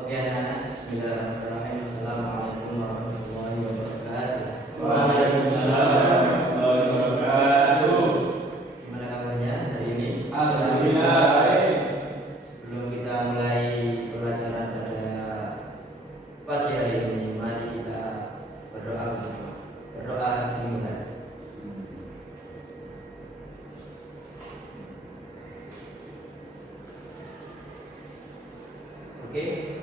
Oke anak-anak, bismillahirrahmanirrahim. Assalamualaikum warahmatullahi wabarakatuh. Waalaikumsalam warahmatullahi wabarakatuh. Gimana kabarnya hari ini? Alhamdulillah baik. Sebelum kita mulai pembelajaran pada pagi hari ini, mari kita berdoa bersama. Berdoa dimulai. Oke.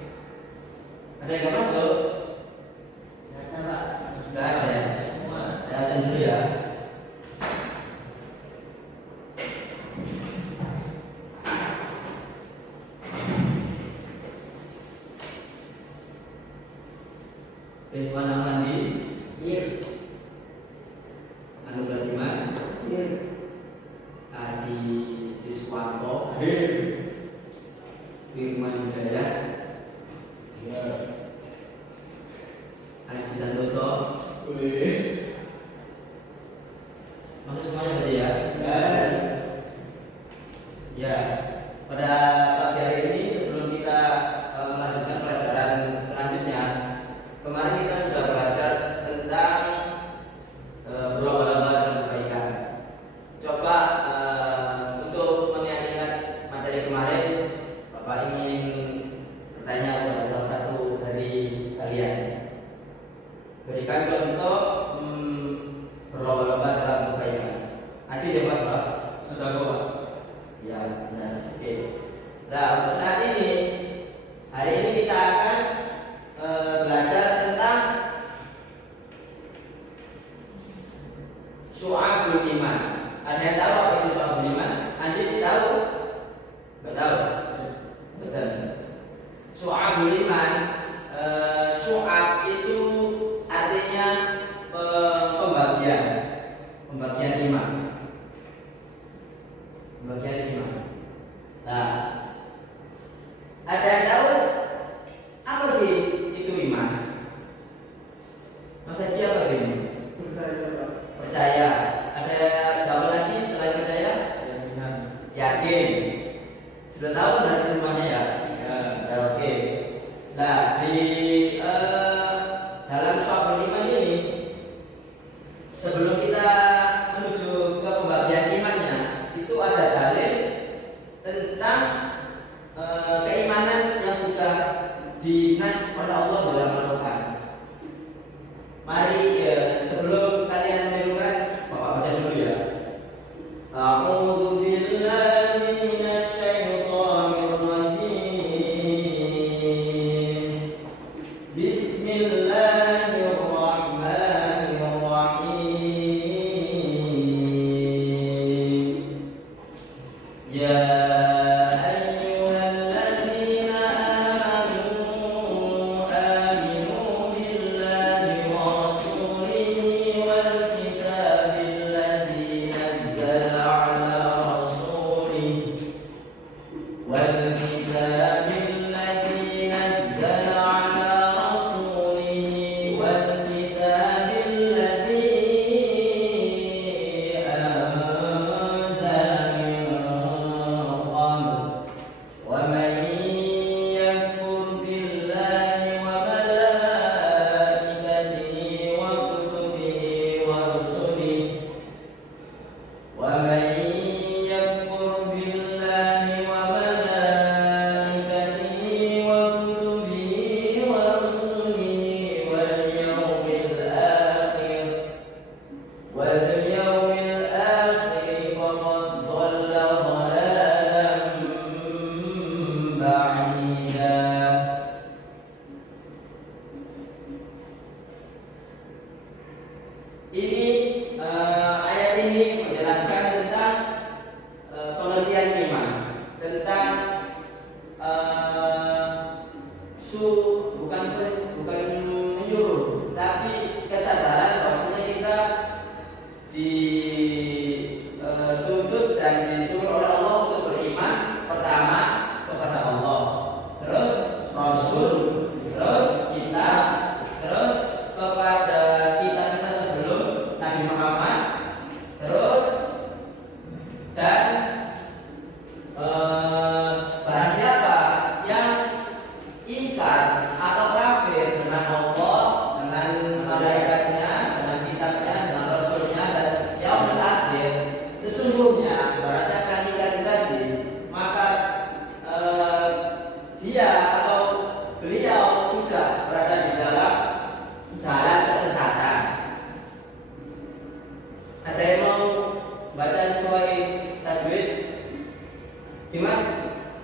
Ada yang nggak masuk? Nggak ada ya? Saya absen dulu ya. Ridwan Amandi, Anugrah Dimas, Adi Siswanto, Firman Hidayat, Haji Santoso. Masuk semuanya berarti ya? Ya. Pada pagi hari ini sebelum kita melanjutkan pelajaran selanjutnya, kemarin kita sudah belajar tentang berlomba-lomba dalam kebaikan. Coba untuk mengingat materi kemarin, Bapak ingin bertanya kepada salah satu dari kalian. Berikan contoh berlomba-lomba dalam kebaikan. Adi jawab Pak. Sudah Pak. Ya benar. Oke. Nah untuk saat ini, hari ini kita akan belajar tentang Syu'abul Iman. Ada yang tahu apa itu Syu'abul Iman? Andi tahu? Nggak tahu? Betul. Syu'abul Iman, Syu'ab itu artinya pembagian iman. Pembagian iman. Nah, ada yang tahu apa sih itu iman? Mas Haji apa ini? Percaya. Ada jawaban lagi selain percaya? Yakin. Sudah tahu berarti semuanya ya? Ya, oke. Nah, di dalam Syu'abul Iman ini, sebelum kita menuju ke pembagian imannya, itu ada dalil tentang keimanan yang sudah dinas oleh Allah dalam Al-Quran. Mari sebelum kalian menirukan, Bapak baca dulu ya. A'udzu billahi minasy syaithanir rajim. Bismillahirrahmanirrahim. Ya ayyuhalladzina amanu aminu billahi wa rasulihi wal kitabil ladzi nazzala ala rasulihi wal kitabil ladzi nazzala ala rasulihi wal kitabil ladzi anzala min qabl wa man yakfur billahi wa malaikatihi wa kutubihi wa rusulihi wa man yakfur billahi wa malaikatihi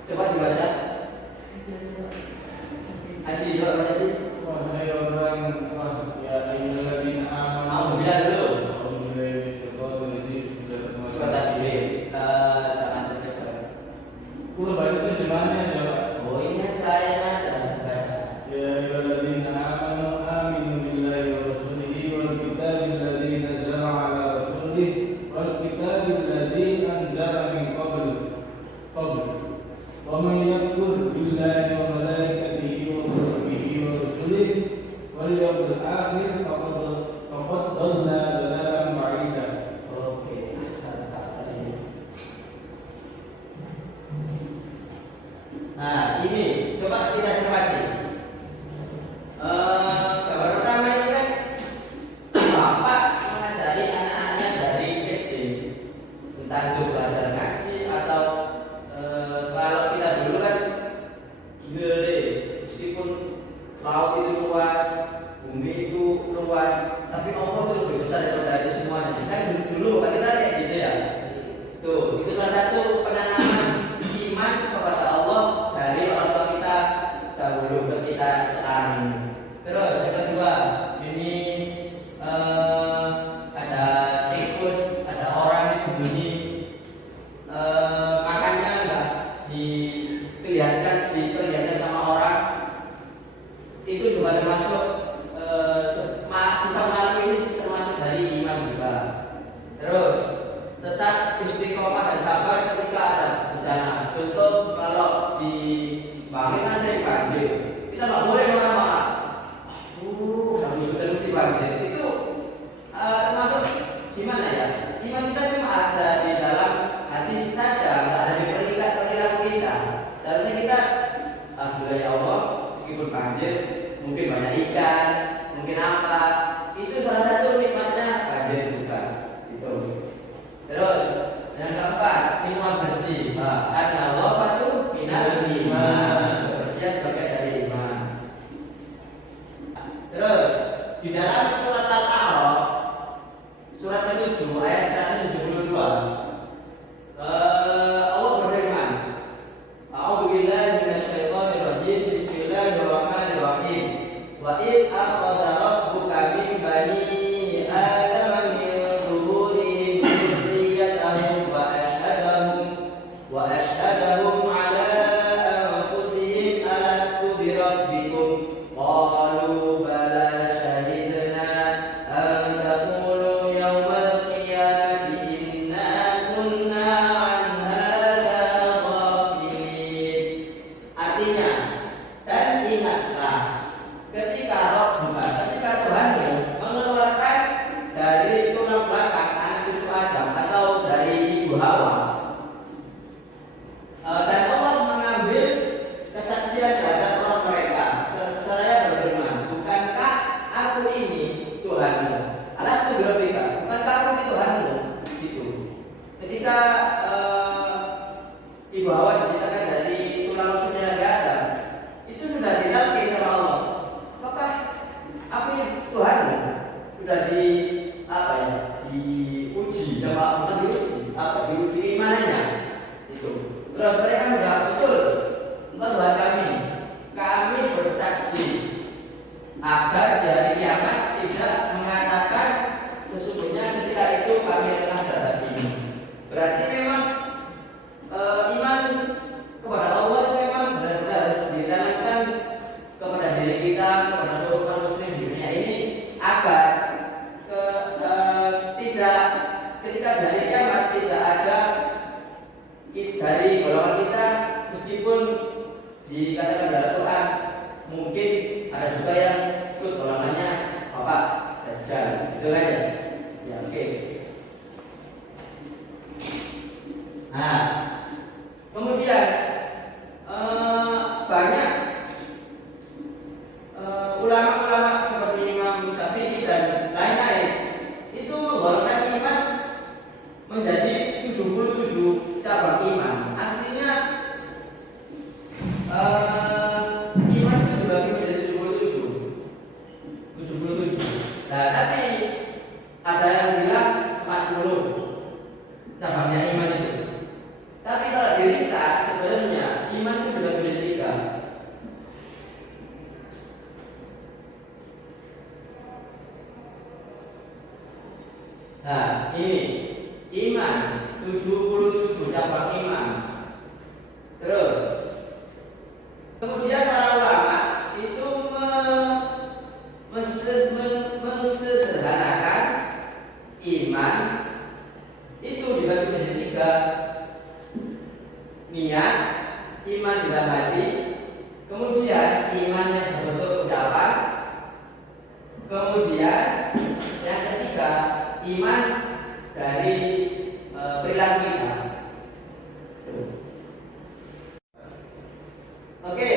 Coba dibaca. Aji, coba baca sih. Wahai orang, ya ayyuhalladzina amanu. Alhamdulillah dulu. Alhamdulillah. Surat Jibril. Jangan terjebak. Gua baca terjemahannya coba. Oh ini saya aja baca. Ya ayyuhalladzina amanu aminu billahi wa rasulihi wal kitabil ladzi nazzala ala rasulihi wal kitabil ladzi anzala min qabl. Wa man yakfur billahi wa malaikatihi wa kutubihi wa rusulihi wal yawmil akhir faqad dhalla dhalalan ba'ida. Oke, asal kali. Nah, ini coba kita cermati. Kabar pertama ini kan bapak mengajari anak-anaknya dari kecil, entah itu belajar ngaji atau kalau kita dulu kan gila deh, meskipun laut itu luas, bumi itu luas, tapi Allah itu lebih besar daripada itu semuanya. Kan dulu bapak kita kayak gitu ya. Tuh, itu salah satu penanaman iman kepada Allah dari orang tua kita dahulu ke kita sekarang. Terus yang kedua, ini ada tikus, ada orang yang sembunyi, makannya enggak diperlihatkan sama orang. Itu juga termasuk sifat malam ini termasuk dari iman juga. Terus tetap istiqomah dan sabar ketika ada bencana. Contoh kalau di Bangil kan sering banjir, kita nggak boleh marah-marah. Harus sudah mesti banjir. Itu termasuk gimana ya? Iman kita cuma ada di dalam hati saja, nggak ada di perilaku kita. Seharusnya kita, alhamdulillah ya Allah, meskipun banjir, mungkin banyak ikan, mungkin apa, itu salah satu nikmatnya banjir juga. Itu. Terus yang keempat, minuman bersih. An-nadhafatu minal iman. Kebersihan sebagai dari iman. Terus di dalam surat Al-A'raf surat ke-7 ayat 172 Allah berfirman, A'udzu billahi minasyaitonir rajim. Bismillahirrahmanirrahim. Wa id akhadha rabbuka min bani adama min zuhurihim dzurriyyatahum wa ashhadahum ala anfusihim alastu bi rabbikum qalu bala shahidna an taqulu yawmal qiyamati inna kunna an hadza ghafilin. Artinya, dan ingatlah ketika Tuhanmu mengeluarkan dari tulang belakang anak cucu Adam atau dari ibu Hawa, dan Allah iman di dalam hati, kemudian iman yang berbentuk ucapan, kemudian yang ketiga iman dari perilaku kita. Oke,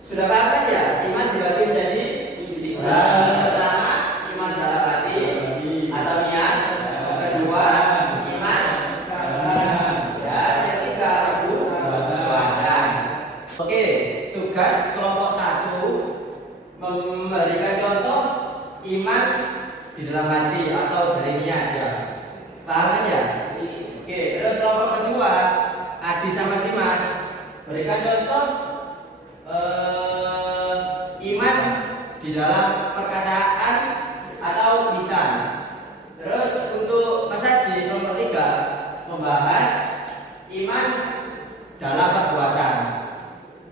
sudah paham kan ya? Iman dibagi menjadi tiga. Pertama, iman dalam hati atau niat. Kedua, iman. Ya, yang ketiga perbuatan. Oke, tugas kelompok 1 memberikan contoh iman di dalam hati atau dari niat ya. Paham kan ya? Oke, terus kelompok kedua, Adi sama Dimas berikan contoh iman di dalam perkataan atau lisan. Terus untuk Mas Haji nomor 3 membahas iman dalam perbuatan.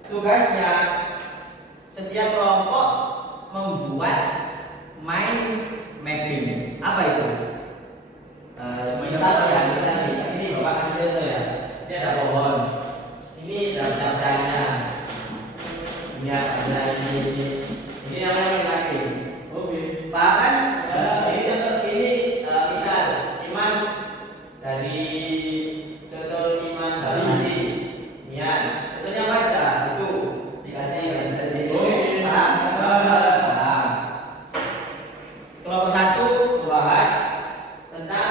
Tugasnya setiap kelompok membuat mind mapping. Apa itu? Misalnya ini Bapak kasih contoh ya. Ini ada pohon. Ini daftarnya. Ini ada ini. Ini namanya mind mapping. Oke. Paham kan? Ini contoh ini misal iman dari contoh iman dari hati. Niat. Contohnya baca itu dikasih garis-garis. Paham? Paham. Kelompok 1 membahas tentang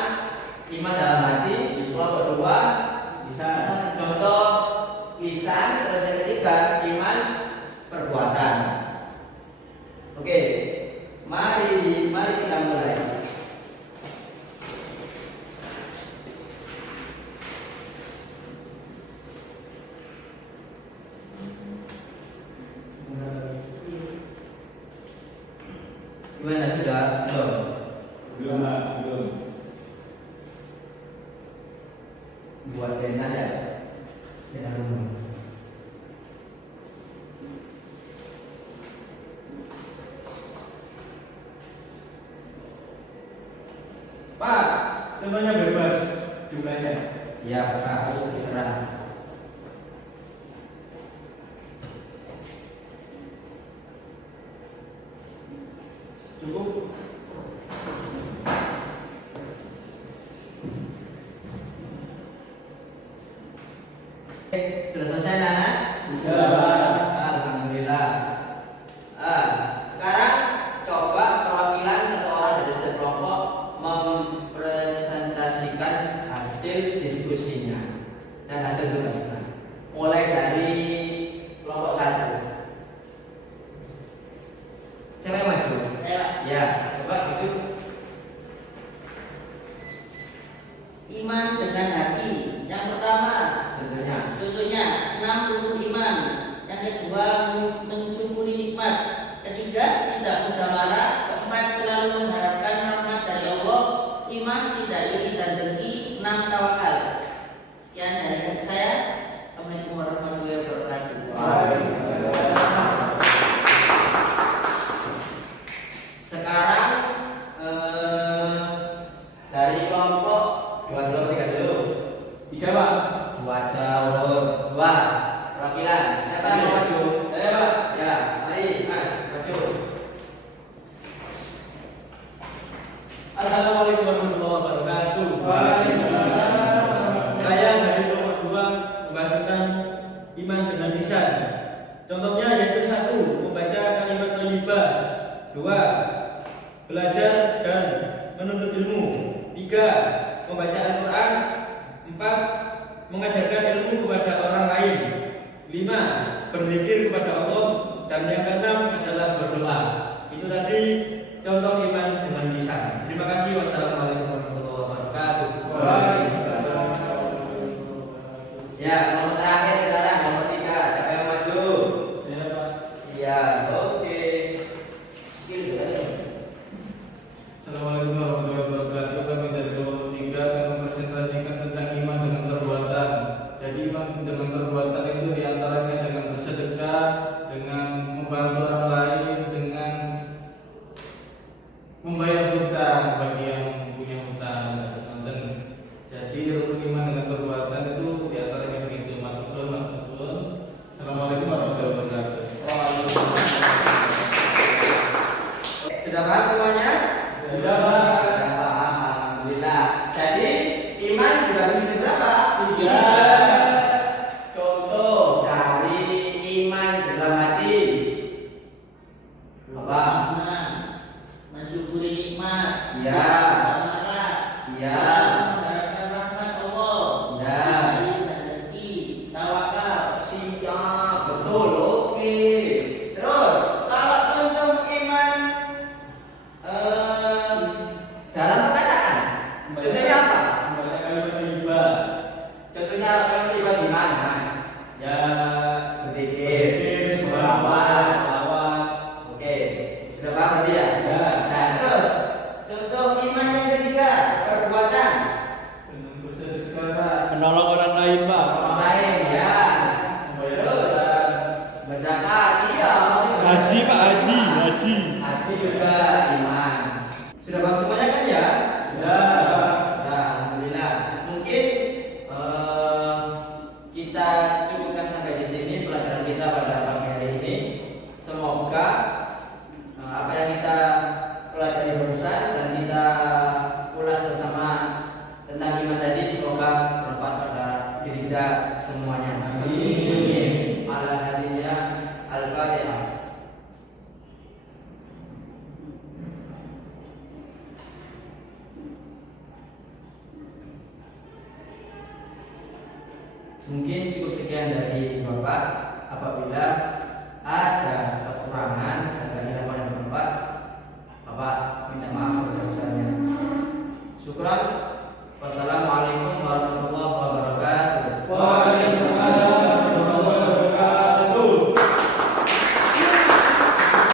iman dalam hati. Kelompok 2 contoh lisan. Terus yang ketiga iman perbuatan. Oke, mari kita mulai. Gimana sudah? Belum. Buat pena ya. Pena rumah. Pak, contohnya bebas jumlahnya. Ya, Pak, terserah. Cukup. Sudah selesai Nana? Sudah. Alhamdulillah. Sekarang coba perwakilan satu orang dari setiap kelompok mempresentasikan hasil diskusinya dan hasil tugasnya. Mulai dari kelompok 1. Siapa yang maju? Ya, coba maju. Iman dengan hati. Yang pertama, Contohnya. contohnya 6 rukun iman. Yang kedua, mensyukuri nikmat. Ketiga, tidak mudah marah. Keempat, selalu mengharapkan rahmat dari Allah. 5, tidak iri dan dengki. 6, tawakal. Sekian dari saya. Assalamualaikum warahmatullahi wabarakatuh. Sekarang dari kelompok 2 dulu, 3 dulu. 3, Pak. 2 jauh. 2 perwakilan. Siapa yang mau maju? Saya, Pak. Ya, mari Mas maju. Assalamualaikum warahmatullahi wabarakatuh. Saya dari kelompok 2 membahas tentang iman dengan lisan. Contohnya yaitu 1, membaca kalimat thayyibah. 2, belajar dan menuntut ilmu. 3, membaca Al-Quran. 4, mengajarkan ilmu kepada orang lain. 5, berzikir kepada Allah. Dan yang ke-6 adalah berdoa. Itu tadi contoh iman dengan lisan. Terima kasih. Wassalamualaikum warahmatullahi wabarakatuh. Ya, nomor terakhir sekarang nomor 3. Siapa yang maju? Saya, Pak. Ya, oke. Skill juga ya. Assalamualaikum warahmatullahi wabarakatuh. Kami dari kelompok 3 akan mempresentasikan tentang iman dengan perbuatan. Jadi iman dengan perbuatan itu diantaranya dengan bersedekah, dengan membantu orang lain, dengan membayar hutang bagi yang punya hutang. Jadi rukun iman dengan perbuatan itu diantaranya begitu. Maksud semuanya. Amin. Ala hadhihi al-Fatihah. Mungkin cukup sekian dari Bapak. Apabila ada